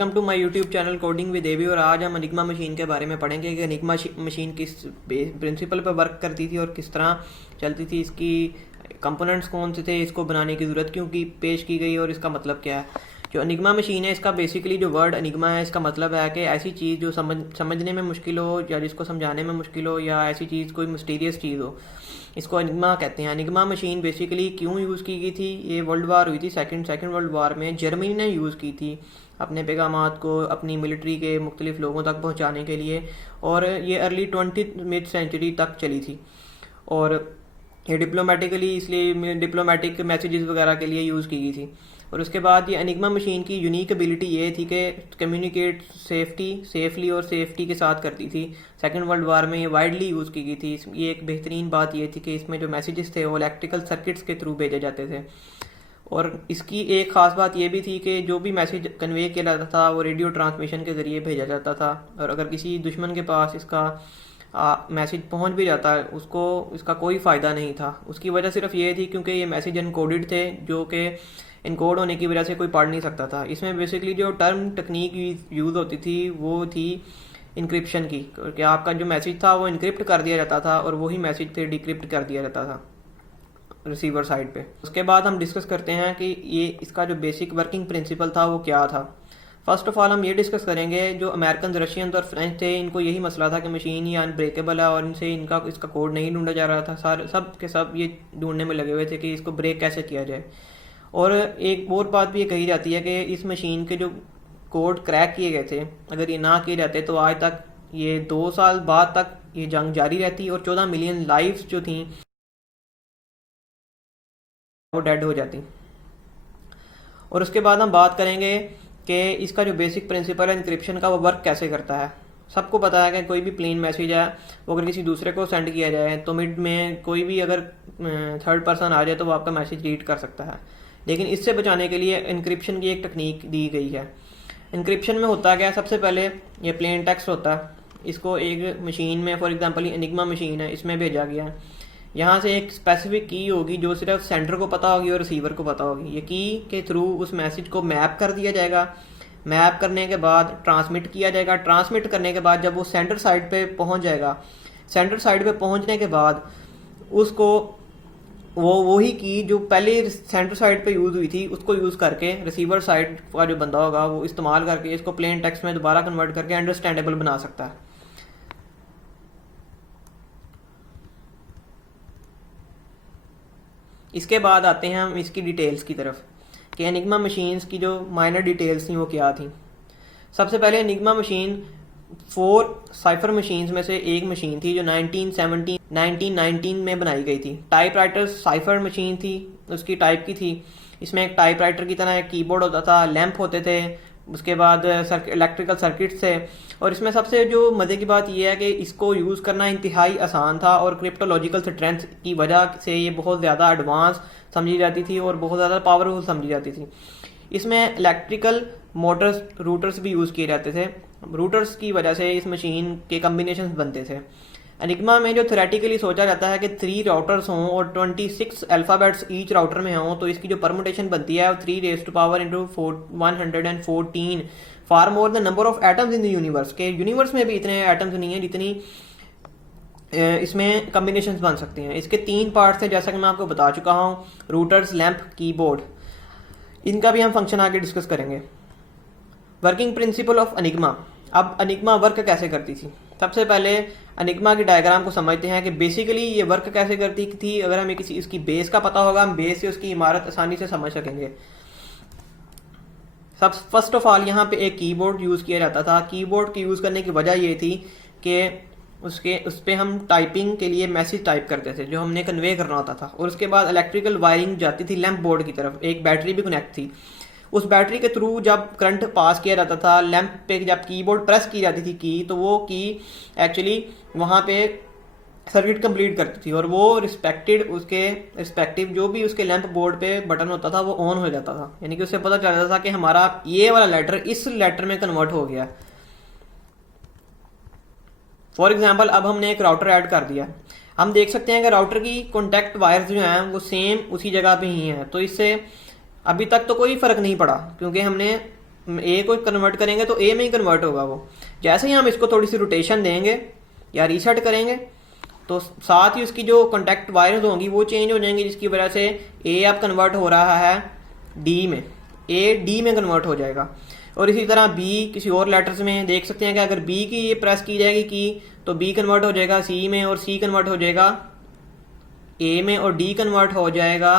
Welcome to my YouTube channel coding with Devi. और आज हम एनिग्मा मशीन के बारे में पढ़ेंगे कि एनिग्मा मशीन किस प्रिंसिपल पर वर्क करती थी और किस तरह चलती थी, इसकी कंपोनेंट्स कौन से थे, इसको बनाने की ज़रूरत क्यों की पेश की गई और इसका मतलब क्या है। जो एनिग्मा मशीन है, इसका बेसिकली जो वर्ड एनिग्मा है, इसका मतलब है कि ऐसी चीज़ जो समझने में मुश्किल हो या जिसको समझाने में मुश्किल हो या ऐसी चीज़ कोई मिस्टीरियस चीज़ हो, इसको एनिग्मा कहते हैं। एनिग्मा मशीन बेसिकली क्यों यूज़ की गई थी, ये वर्ल्ड वार हुई थी, सेकेंड वर्ल्ड वार में जर्मनी ने यूज़ की थी अपने पैगामात को अपनी मिलिट्री के मुख्तलिफ लोगों तक पहुंचाने के लिए, और ये अर्ली 20वीं सेंचुरी तक चली थी। और ये डिप्लोमेटिकली, इसलिए डिप्लोमेटिक मैसेजेस वगैरह के लिए यूज़ की गई थी। और उसके बाद ये एनिग्मा मशीन की यूनिक एबिलिटी ये थी कि कम्युनिकेट सेफली और सेफ्टी के साथ करती थी। सेकेंड वर्ल्ड वार में ये वाइडली यूज़ की गई थी। ये एक बेहतरीन बात ये थी कि इसमें जो मैसेजेस थे वो इलेक्ट्रिकल सर्किट्स के थ्रू भेजे जाते थे। और इसकी एक ख़ास बात यह भी थी कि जो भी मैसेज कन्वे किया जाता था वो रेडियो ट्रांसमिशन के ज़रिए भेजा जाता था, और अगर किसी दुश्मन के पास इसका मैसेज पहुंच भी जाता है, उसको इसका कोई फ़ायदा नहीं था। उसकी वजह सिर्फ ये थी क्योंकि ये मैसेज इनकोडेड थे, जो कि इनकोड होने की वजह से कोई पढ़ नहीं सकता था। इसमें बेसिकली जो टर्म टेक्निक यूज़ होती थी वो थी इनक्रिप्शन की, कि आपका जो मैसेज था वो इनक्रिप्ट कर दिया जाता था और वही मैसेज फिर डिक्रिप्ट कर दिया जाता था रिसीवर साइड पे। उसके बाद हम डिस्कस करते हैं कि ये इसका जो बेसिक वर्किंग प्रिंसिपल था वो क्या था। फर्स्ट ऑफ ऑल हम ये डिस्कस करेंगे, जो अमेरिकन, रशियन और फ्रेंच थे, इनको यही मसला था कि मशीन ये अनब्रेकेबल है और इनसे इसका कोड नहीं ढूंढा जा रहा था। सारे सब के सब ये ढूंढने में लगे हुए थे कि इसको ब्रेक कैसे किया जाए। और एक और बात भी ये कही जाती है कि इस मशीन के जो कोड क्रैक किए गए थे, अगर ये ना किए जाते तो आज तक, ये 2 साल बाद तक ये जंग जारी रहती और 14 मिलियन लाइफ्स जो थी वो डेड हो जाती। और उसके बाद हम बात करेंगे कि इसका जो बेसिक प्रिंसिपल है इंक्रिप्शन का, वो वर्क कैसे करता है। सबको पता है कि कोई भी प्लेन मैसेज है वो अगर किसी दूसरे को सेंड किया जाए तो मिड में कोई भी अगर थर्ड पर्सन आ जाए तो वो आपका मैसेज रीड कर सकता है। लेकिन इससे बचाने के लिए इंक्रिप्शन की एक टेक्निक दी गई है। इंक्रिप्शन में होता क्या है, सबसे पहले ये प्लेन टेक्स्ट होता है, इसको एक मशीन में, फॉर एग्जांपल ये एनिग्मा मशीन है, इसमें भेजा गया है। यहाँ से एक स्पेसिफिक की होगी जो सिर्फ सेंडर को पता होगी और रिसीवर को पता होगी। ये की के थ्रू उस मैसेज को मैप कर दिया जाएगा। मैप करने के बाद ट्रांसमिट किया जाएगा। ट्रांसमिट करने के बाद जब वो सेंडर साइड पे पहुँच जाएगा, सेंडर साइड पे पहुँचने के बाद उसको वही की जो पहले सेंटर साइड पे यूज़ हुई थी उसको यूज़ करके रिसीवर साइड का जो बंदा होगा वो इस्तेमाल करके इसको प्लेन टेक्स्ट में दोबारा कन्वर्ट करके अंडरस्टैंडेबल बना सकता है। इसके बाद आते हैं हम इसकी डिटेल्स की तरफ कि एनिग्मा मशीन्स की जो माइनर डिटेल्स थी वो क्या थी। सबसे पहले एनिग्मा मशीन 4 साइफर मशीन्स में से एक मशीन थी जो 1919 में बनाई गई थी। टाइपराइटर साइफर मशीन थी, उसकी टाइप की थी। इसमें एक टाइपराइटर की तरह एक कीबोर्ड होता था, लैंप होते थे, उसके बाद इलेक्ट्रिकल सर्किट्स थे। और इसमें सबसे जो मज़े की बात यह है कि इसको यूज़ करना इंतहाई आसान था और क्रिप्टोलॉजिकल स्ट्रेंथ की वजह से ये बहुत ज़्यादा एडवांस समझी जाती थी और बहुत ज़्यादा पावरफुल समझी जाती थी। इसमें इलेक्ट्रिकल मोटर्स, रूटर्स भी यूज़ किए जाते थे। रूटर्स की वजह से इस मशीन के कम्बिनेशन बनते थे। एनिग्मा में जो थ्योरेटिकली सोचा जाता है कि 3 राउटर्स हों और 26 अल्फ़ाबेट्स ईच राउटर में हों, तो इसकी जो परमुटेशन बनती है 3 raise to power into 114, far more the number of atoms in the universe. के यूनिवर्स में भी इतने एटम्स नहीं हैं जितनी इसमें कम्बिनेशन बन सकती हैं। इसके 3 पार्ट्स थे, जैसा कि मैं आपको बता चुका हूँ, रूटर्स, लैंप, कीबोर्ड। इनका भी हम फंक्शन आगे डिस्कस करेंगे। Working principle of enigma. अब एनिग्मा वर्क कैसे करती थी। सबसे पहले एनिग्मा की डायग्राम को समझते हैं कि बेसिकली ये वर्क कैसे करती थी। अगर हमें किसी इसकी बेस का पता होगा, हम बेस से उसकी इमारत आसानी से समझ सकेंगे। फर्स्ट ऑफ ऑल यहाँ पे एक कीबोर्ड यूज़ किया जाता था। कीबोर्ड की यूज़ करने की वजह ये थी कि उस पर हम टाइपिंग के लिए मैसेज टाइप करते थे जो हमने कन्वे करना होता था। और उसके बाद इलेक्ट्रिकल वायरिंग जाती थी लैंप बोर्ड की तरफ, एक बैटरी भी कनेक्ट थी। उस बैटरी के थ्रू जब करंट पास किया जाता था लैंप पे, जब कीबोर्ड प्रेस की जाती थी की, तो वो की एक्चुअली वहाँ पे सर्किट कंप्लीट करती थी और वो उसके रिस्पेक्टिव जो भी उसके लैंप बोर्ड पे बटन होता था वो ऑन हो जाता था। यानी कि उससे पता चल जाता था कि हमारा ये वाला लेटर इस लेटर में कन्वर्ट हो गया। फॉर एग्जाम्पल अब हमने एक राउटर ऐड कर दिया, हम देख सकते हैं कि राउटर की कॉन्टैक्ट वायर्स जो हैं वो सेम उसी जगह पे ही हैं। तो इससे अभी तक तो कोई फ़र्क नहीं पड़ा क्योंकि हमने ए को कन्वर्ट करेंगे तो ए में ही कन्वर्ट होगा वो। जैसे ही हम इसको थोड़ी सी रोटेशन देंगे या रीसेट करेंगे तो साथ ही उसकी जो कॉन्टैक्ट वायर्स होंगी वो चेंज हो जाएंगी, जिसकी वजह से ए अब कन्वर्ट हो रहा है डी में, ए डी में कन्वर्ट हो जाएगा। और इसी तरह बी किसी और लेटर्स में देख सकते हैं कि अगर बी की ये प्रेस की जाएगी की तो बी कन्वर्ट हो जाएगा सी में, और सी कन्वर्ट हो जाएगा ए में, और डी कन्वर्ट हो जाएगा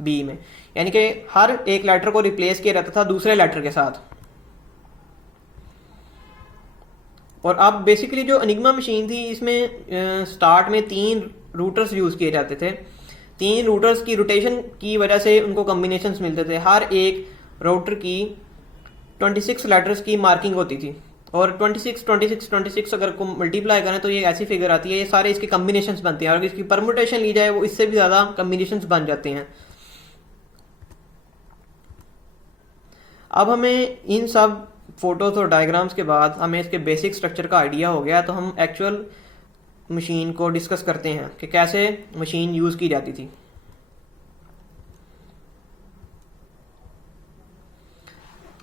बी में। यानी कि हर एक लेटर को रिप्लेस किया जाता था दूसरे लेटर के साथ। और अब बेसिकली जो एनिग्मा मशीन थी इसमें स्टार्ट में 3 रूटर्स यूज़ किए जाते थे। 3 रूटर्स की रोटेशन की वजह से उनको कॉम्बिनेशंस मिलते थे। हर एक राउटर की 26 लेटर्स की मार्किंग होती थी, और 26 अगर को मल्टीप्लाई करें तो ये ऐसी फिगर आती है, ये सारे इसके कॉम्बिनेशंस बनते हैं। और इसकी परमुटेशन ली जाए वो इससे भी ज़्यादा कॉम्बिनेशंस बन जाते हैं। अब हमें इन सब फोटोज और डायग्राम्स के बाद हमें इसके बेसिक स्ट्रक्चर का आइडिया हो गया, तो हम एक्चुअल मशीन को डिस्कस करते हैं कि कैसे मशीन यूज़ की जाती थी।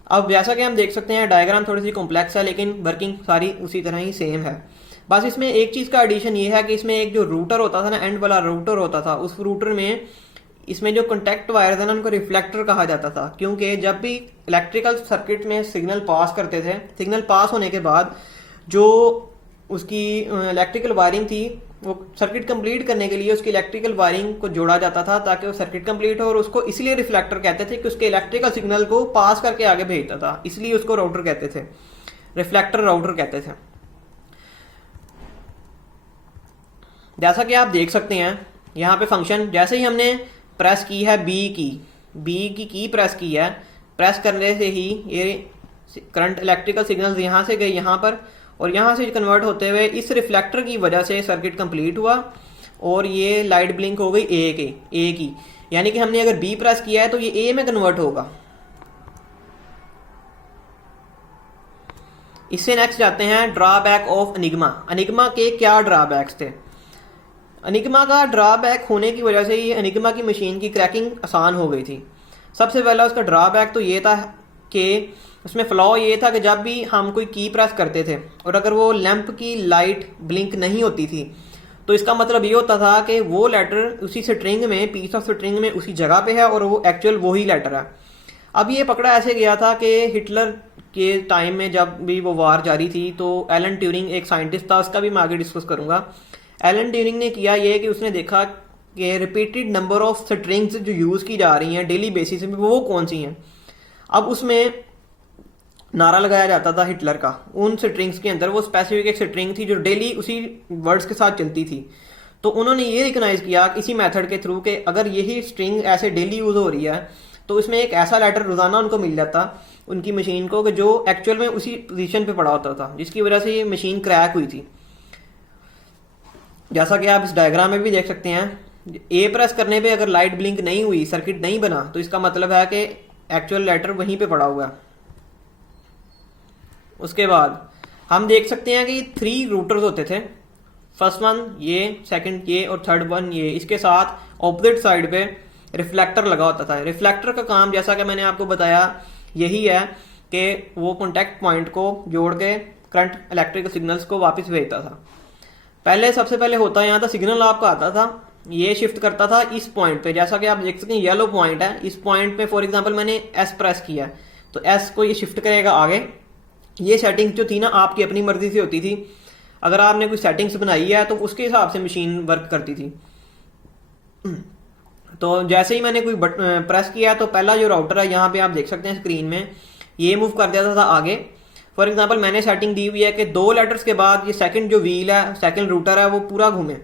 अब जैसा कि हम देख सकते हैं डायग्राम थोड़ी सी कॉम्प्लेक्स है, लेकिन वर्किंग सारी उसी तरह ही सेम है। बस इसमें एक चीज़ का एडिशन ये है कि इसमें एक जो रूटर होता था ना, एंड वाला रूटर होता था, उस रूटर में इसमें जो कॉन्टैक्ट वायर था ना उनको रिफ्लेक्टर कहा जाता था, क्योंकि जब भी इलेक्ट्रिकल सर्किट में सिग्नल पास करते थे, सिग्नल पास होने के बाद जो उसकी इलेक्ट्रिकल वायरिंग थी वो सर्किट कंप्लीट करने के लिए उसकी इलेक्ट्रिकल वायरिंग को जोड़ा जाता था ताकि वो सर्किट कंप्लीट हो, और उसको इसलिए रिफ्लेक्टर कहते थे कि उसके इलेक्ट्रिकल सिग्नल को पास करके आगे भेजता था, इसलिए उसको राउटर कहते थे, रिफ्लेक्टर राउटर कहते थे। जैसा कि आप देख सकते हैं यहाँ पे फंक्शन, जैसे ही हमने प्रेस की है बी की प्रेस की है, प्रेस करने से ही ये करंट इलेक्ट्रिकल सिग्नल्स यहाँ से गए यहाँ पर, और यहाँ से कन्वर्ट होते हुए इस रिफ्लेक्टर की वजह से सर्किट कंप्लीट हुआ, और ये लाइट ब्लिंक हो गई ए की। यानी कि हमने अगर बी प्रेस किया है तो ये ए में कन्वर्ट होगा। इससे नेक्स्ट जाते हैं ड्रॉबैक ऑफ एनिग्मा। एनिग्मा के क्या ड्रॉबैक्स थे? एनिग्मा का ड्रॉबैक होने की वजह से ही एनिग्मा की मशीन की क्रैकिंग आसान हो गई थी। सबसे पहला उसका ड्रॉबैक तो ये था कि उसमें फ्लॉ ये था कि जब भी हम कोई की प्रेस करते थे और अगर वो लैंप की लाइट ब्लिंक नहीं होती थी तो इसका मतलब ये होता था कि वो लेटर उसी स्ट्रिंग में, पीस ऑफ स्ट्रिंग में उसी जगह पे है और वो एक्चुअल वही लेटर है। अब ये पकड़ा ऐसे गया था कि हिटलर के टाइम में जब भी वो वार जारी थी तो एलन ट्यूरिंग एक साइंटिस्ट था, उसका भी मैं आगे डिस्कस करूंगा। एलन ट्यूरिंग ने किया ये कि उसने देखा कि रिपीटेड नंबर ऑफ स्ट्रिंग्स जो यूज़ की जा रही हैं डेली बेसिस में वो कौन सी हैं। अब उसमें नारा लगाया जाता था हिटलर का, उन स्ट्रिंग्स के अंदर वो स्पेसिफिक एक स्ट्रिंग थी जो डेली उसी वर्ड्स के साथ चलती थी। तो उन्होंने ये रिकॉग्नाइज किया इसी मेथड के थ्रू कि अगर यही स्ट्रिंग ऐसे डेली यूज़ हो रही है तो इसमें एक ऐसा लेटर रोजाना उनको मिल जाता उनकी मशीन को कि जो एक्चुअल में उसी पोजीशन पे पड़ा होता था, जिसकी वजह से ये मशीन क्रैक हुई थी। जैसा कि आप इस डायग्राम में भी देख सकते हैं, ए प्रेस करने पे अगर लाइट ब्लिंक नहीं हुई, सर्किट नहीं बना, तो इसका मतलब है कि एक्चुअल लेटर वहीं पे पड़ा हुआ है। उसके बाद हम देख सकते हैं कि 3 रूटर्स होते थे, फर्स्ट वन ये, सेकंड ये और थर्ड वन ये। इसके साथ ऑपोजिट साइड पे रिफ्लेक्टर लगा होता था। रिफ्लेक्टर का काम जैसा कि मैंने आपको बताया यही है कि वो कॉन्टैक्ट पॉइंट को जोड़ के करंट इलेक्ट्रिकल सिग्नल्स को वापस भेजता था। पहले सबसे पहले होता यहाँ था सिग्नल आपका आता था, ये शिफ्ट करता था इस पॉइंट पे, जैसा कि आप देख सकते हैं येलो पॉइंट है, इस पॉइंट पे फॉर एग्जांपल मैंने एस प्रेस किया तो एस को ये शिफ्ट करेगा आगे। ये सेटिंग जो थी ना आपकी अपनी मर्जी से होती थी, अगर आपने कोई सेटिंग्स बनाई है तो उसके हिसाब से मशीन वर्क करती थी। तो जैसे ही मैंने कोई प्रेस किया तो पहला जो राउटर है यहाँ पे आप देख सकते हैं स्क्रीन में, ये मूव कर देता था आगे। फॉर एग्जांपल मैंने सेटिंग दी हुई है कि 2 लेटर्स के बाद ये सेकंड जो व्हील है, सेकंड रूटर है, वो पूरा घूमे।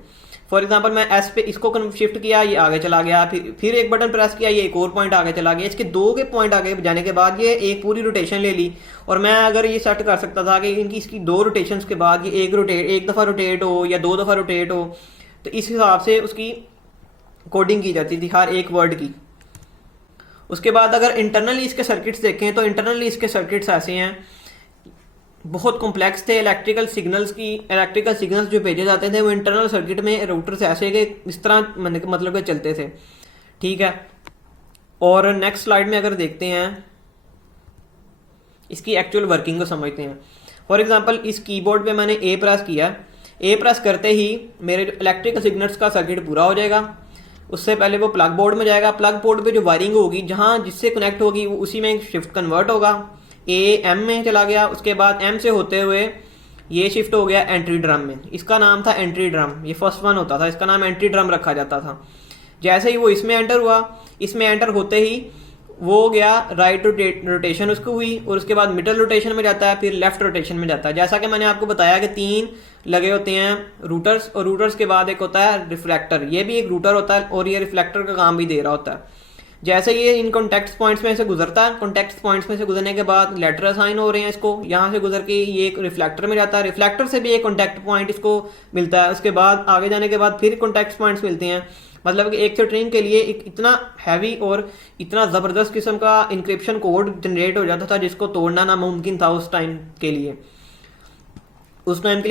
फॉर एग्जांपल मैं एस पे इसको शिफ्ट किया, ये आगे चला गया, फिर एक बटन प्रेस किया, ये एक और पॉइंट आगे चला गया। इसके 2 के पॉइंट आगे जाने के बाद ये एक पूरी रोटेशन ले ली। और मैं अगर ये सेट कर सकता था कि इसकी 2 रोटेशंस के बाद ये एक दफ़ा रोटेट हो या 2 दफ़ा रोटेट हो, तो इस हिसाब से उसकी कोडिंग की जाती थी हर एक वर्ड की। उसके बाद अगर इंटरनली इसके सर्किट्स देखें तो इंटरनली इसके सर्किट्स ऐसे हैं, बहुत कॉम्प्लेक्स थे। इलेक्ट्रिकल सिग्नल्स जो भेजे जाते थे वो इंटरनल सर्किट में राउटर से ऐसे के इस तरह मतलब के चलते थे, ठीक है। और नेक्स्ट स्लाइड में अगर देखते हैं इसकी एक्चुअल वर्किंग को समझते हैं। फॉर एग्जांपल इस कीबोर्ड पे मैंने ए प्रेस किया, ए प्रेस करते ही मेरे जो इलेक्ट्रिकल सिग्नल्स का सर्किट पूरा हो जाएगा। उससे पहले वो प्लग बोर्ड में जाएगा, प्लग बोर्ड पे जो वायरिंग होगी जहाँ जिससे कनेक्ट होगी वो उसी में शिफ्ट कन्वर्ट होगा, ए एम में चला गया, उसके बाद एम से होते हुए ये शिफ्ट हो गया एंट्री ड्रम में। इसका नाम था एंट्री ड्रम, ये फर्स्ट वन होता था, इसका नाम एंट्री ड्रम रखा जाता था। जैसे ही वो इसमें एंटर हुआ, इसमें एंटर होते ही वो गया राइट रोटेशन उसको हुई, और उसके बाद मिडल रोटेशन में जाता है, फिर लेफ्ट रोटेशन में जाता है। जैसा कि मैंने आपको बताया कि 3 लगे होते हैं रूटर्स, और रूटर्स के बाद एक होता है रिफ्लेक्टर, ये भी एक रूटर होता है और ये रिफ्लेक्टर का काम भी दे रहा होता है। जैसे ये इन कॉन्टेक्ट पॉइंट्स में से गुजरता है, कॉन्टेक्ट पॉइंट्स में से गुजरने के बाद लेटर असाइन हो रहे हैं इसको, यहाँ से गुजर के ये एक रिफ्लेक्टर में जाता है, रिफ्लेक्टर से भी एक कॉन्टेक्ट पॉइंट इसको मिलता है, उसके बाद आगे जाने के बाद फिर कॉन्टेक्ट पॉइंट्स मिलते हैं। मतलब कि एक स्ट्रिंग के लिए एक इतना हैवी और इतना ज़बरदस्त किस्म का इंक्रिप्शन कोड जनरेट हो जाता था जिसको तोड़ना नामुमकिन था उस टाइम के लिए,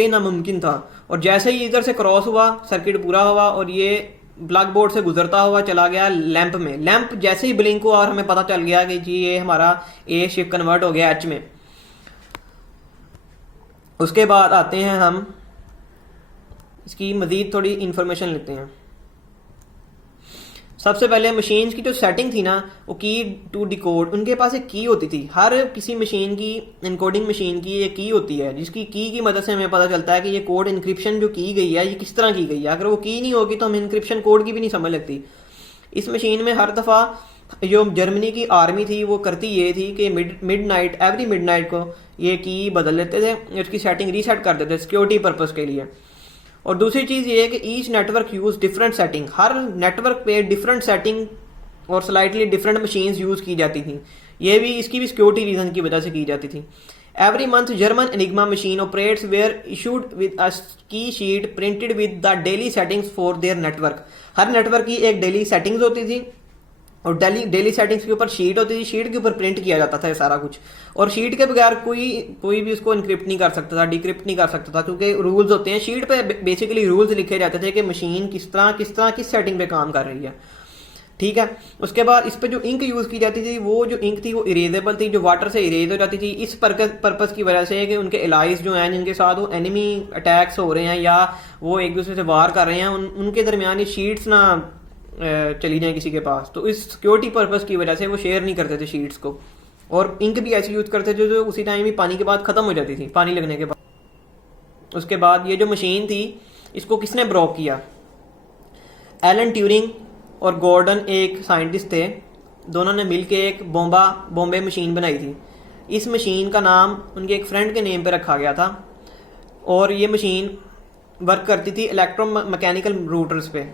नामुमकिन था। और जैसे ही इधर से क्रॉस हुआ, सर्किट पूरा हुआ और ये ब्लैक बोर्ड से गुजरता हुआ चला गया लैंप में। लैंप जैसे ही ब्लिंक हुआ और हमें पता चल गया कि जी ये हमारा ए शिफ्ट कन्वर्ट हो गया एच में। उसके बाद आते हैं हम इसकी मज़ीद थोड़ी इंफॉर्मेशन लेते हैं। सबसे पहले मशीन की जो सेटिंग थी ना, वो की टू डिकोड, उनके पास एक की होती थी। हर किसी मशीन की, इनकोडिंग मशीन की एक की होती है जिसकी की मदद से हमें पता चलता है कि ये कोड इंक्रिप्शन जो की गई है ये किस तरह की गई है। अगर वो की नहीं होगी तो हम इंक्रिप्शन कोड की भी नहीं समझ लगती। इस मशीन में हर दफ़ा जो जर्मनी की आर्मी थी वो करती ये थी कि एवरी मिड नाइट को ये की बदल लेते थे, उसकी सेटिंग रीसेट कर देते सिक्योरिटी पर्पज़ के लिए। और दूसरी चीज़ ये है कि each network use different setting, हर नेटवर्क पे डिफरेंट सेटिंग और स्लाइटली डिफरेंट मशीन्स यूज़ की जाती थी। ये भी इसकी भी सिक्योरिटी रीज़न की वजह से की जाती थी। Every month German Enigma machine operators were issued with a key sheet printed with the daily settings for their network. हर नेटवर्क की एक डेली सेटिंग्स होती थी और डेली सेटिंग्स के ऊपर शीट होती थी, शीट के ऊपर प्रिंट किया जाता था ये सारा कुछ। और शीट के बगैर कोई भी उसको इनक्रिप्ट नहीं कर सकता था, डिक्रिप्ट नहीं कर सकता था, क्योंकि रूल्स होते हैं शीट पे। बेसिकली रूल्स लिखे जाते थे कि मशीन किस सेटिंग पे काम कर रही है, ठीक है। उसके बाद इस पर जो इंक यूज़ की जाती थी, वो जो इंक थी वो इरेजेबल थी, जो वाटर से इरेज हो जाती थी। इस पर्पज़ की वजह से कि उनके एलाइज जो हैं जिनके साथ वो एनिमी अटैक्स हो रहे हैं या वो एक दूसरे से वार कर रहे हैं, उनके दरमियान ये शीट्स ना चली जाए किसी के पास। तो इस सिक्योरिटी पर्पज़ की वजह से वो शेयर नहीं करते थे शीट्स को। और इंक भी ऐसी यूज़ करते थे जो उसी टाइम ही पानी के बाद ख़त्म हो जाती थी, पानी लगने के बाद। उसके बाद ये जो मशीन थी इसको किसने ब्रोक किया? एलन ट्यूरिंग और गॉर्डन एक साइंटिस्ट थे, दोनों ने मिलके एक बॉम्बे मशीन बनाई थी। इस मशीन का नाम उनके एक फ्रेंड के नेम पे रखा गया था और ये मशीन वर्क करती थी इलेक्ट्रोमैकेनिकल रूटर्स पे।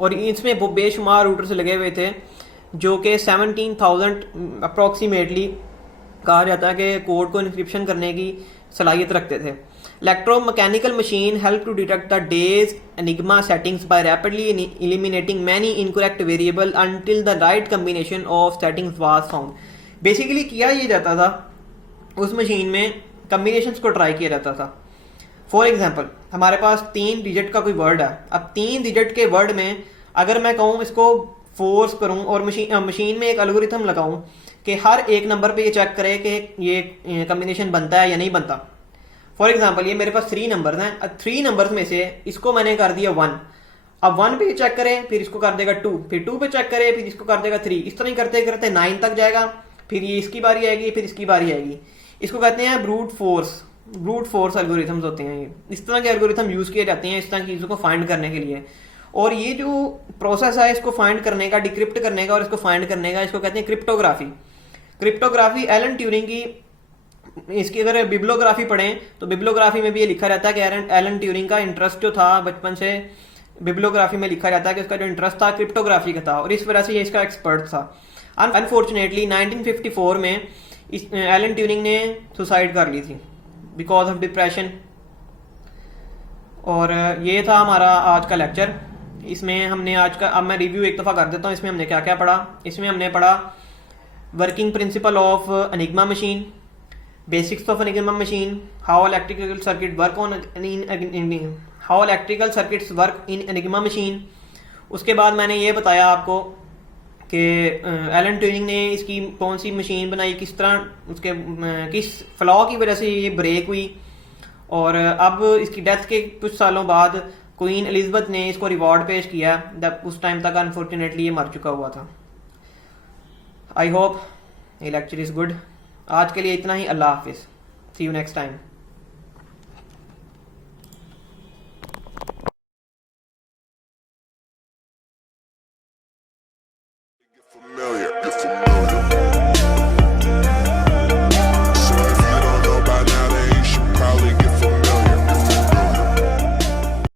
और इसमें वो बेशुमार रूटर्स लगे हुए थे जो कि 17,000 अप्रॉक्सीमेटली कहा जाता है कि कोड को इंक्रिप्शन करने की सलाहियत रखते थे। Electromechanical machine help to detect the day's Enigma settings by rapidly eliminating many incorrect variable until the right combination of settings was found. Basically किया ये जाता था, उस मशीन में कम्बिनेशंस को ट्राई किया जाता था। फॉर एग्जाम्पल हमारे पास 3 डिजिट का कोई वर्ड है। अब 3 डिजिट के वर्ड में अगर मैं कहूँ इसको फोर्स करूँ और मशीन में एक एल्गोरिथम लगाऊँ कि हर एक नंबर पे ये चेक करे कि ये कम्बिनेशन बनता है या नहीं बनता। फॉर एग्जाम्पल ये मेरे पास 3 नंबर हैं, 3 नंबर्स में से इसको मैंने कर दिया 1। अब 1 पे चेक करें, फिर इसको कर देगा 2, फिर 2 पे चेक करे, फिर इसको कर देगा 3। इस तरह करते करते 9 तक जाएगा, फिर ये इसकी बारी आएगी, फिर इसकी बारी आएगी। इसको कहते हैं ब्रूट फोर्स एल्गोरिथम्स होते हैं। ये इस तरह के एल्गोरिथम यूज़ किए जाते हैं इस तरह की चीज़ों को फाइंड करने के लिए। और ये जो प्रोसेस है इसको फाइंड करने का, डिक्रिप्ट करने का और इसको फाइंड करने का, इसको कहते हैं क्रिप्टोग्राफी। एलन ट्यूरिंग की इसकी अगर बिब्लोग्राफी पढ़ें तो बिब्लोग्राफी में भी ये लिखा रहता है कि एलन ट्यूरिंग का इंटरेस्ट जो था बचपन से, बिब्लोग्राफी में लिखा जाता है कि उसका जो इंटरेस्ट था क्रिप्टोग्राफी का था और इस वजह से ये इसका एक्सपर्ट था। अनफॉर्चुनेटली 1954 में एलन ट्यूरिंग ने सुसाइड कर ली थी बिकॉज ऑफ डिप्रेशन। और ये था हमारा आज का लेक्चर। इसमें हमने अब मैं रिव्यू एक दफ़ा कर देता हूँ। इसमें हमने क्या क्या पढ़ा? इसमें हमने पढ़ा working principle of enigma machine, basics of enigma machine, how electrical circuits work in enigma machine. उसके बाद मैंने ये बताया आपको कि एलन ट्यूरिंग ने इसकी कौन सी मशीन बनाई, किस तरह उसके किस फ्लॉ की वजह से ये ब्रेक हुई, और अब इसकी डेथ के कुछ सालों बाद क्वीन एलिजबेथ ने इसको रिवॉर्ड पेश किया। जब उस टाइम तक अनफॉर्चुनेटली ये मर चुका हुआ था। आई होप ये लेक्चर इज़ गुड। आज के लिए इतना ही। अल्लाह हाफिज़। सी यू नेक्स्ट टाइम।